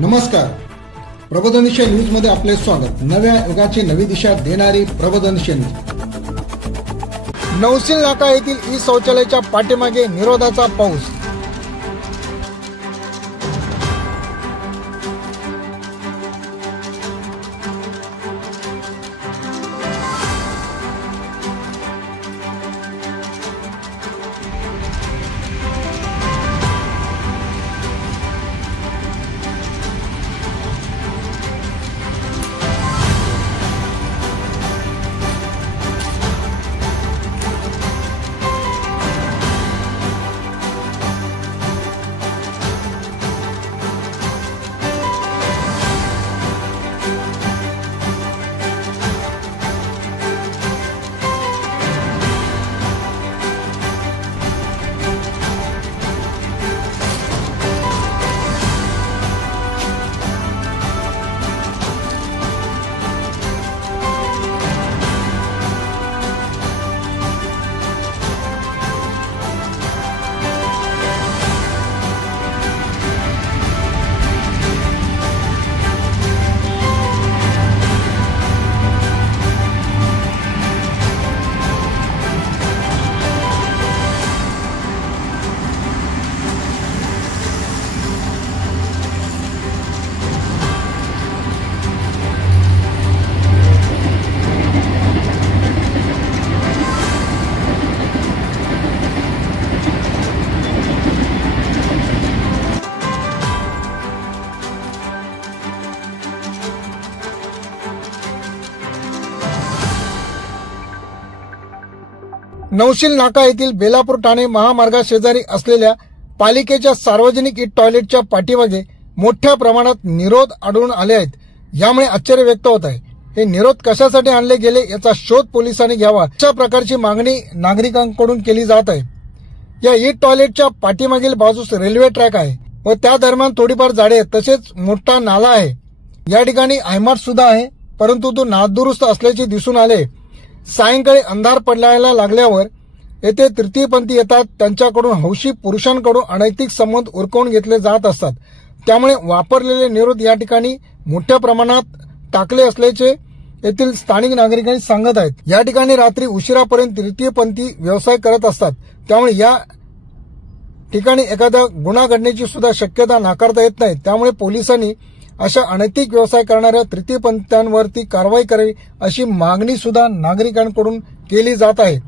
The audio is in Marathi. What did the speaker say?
नमस्कार, प्रबोधनशील न्यूज मध्ये आपले स्वागत। नव्या युगाची नवी दिशा देणारी प्रबोधनशील न्यूज। नौसिल नाका येथील ई शौचालयाच्या पाठीमागे निरोधाचा पाऊस। नौसिल नाका येथील बेलापूर ठाणे महामार्गाशेजारी असलेल्या पालिकेच्या सार्वजनिक ई टॉयलेटच्या पाठीमागे मोठ्या प्रमाणात निरोध आढळून आले आहेत। यामुळे आश्चर्य व्यक्त होत आहे। हे निरोध कशासाठी आणले गेले याचा शोध पोलिसांनी घ्यावा अशा प्रकारची मागणी नागरिकांकडून केली जात आहे। या ई टॉयलेटच्या पाठीमागील बाजूस रेल्वे ट्रॅक आहे व त्या दरम्यान थोडीफार झाडे तसेच मोठा नाला आहे। या ठिकाणी आयमाट सुद्धा आहे, परंतु तो नादुरुस्त असल्याचे दिसून आले। सायंकाळी अंधार पडायला लागल्यावर येथे तृतीयपंथी येतात। त्यांच्याकडून हौशी पुरुषांकडून अनैतिक संबंध उरकवून घेतले जात असतात। त्यामुळे वापरलेले निरोध या ठिकाणी मोठ्या प्रमाणात टाकले असल्याचे येथील स्थानिक नागरिकांनी सांगत आहेत। या ठिकाणी रात्री उशिरापर्यंत तृतीयपंथी व्यवसाय करत असतात। त्यामुळे या ठिकाणी एखादा गुन्हा घडण्याची सुद्धा शक्यता नाकारता येत नाही। त्यामुळे पोलिसांनी अशा अनैतिक व्यवसाय करणाऱ्या तृतीयपंथींवरती कारवाई करावी अशी मागणी सुद्धा नागरिकांकडून केली जात आहे।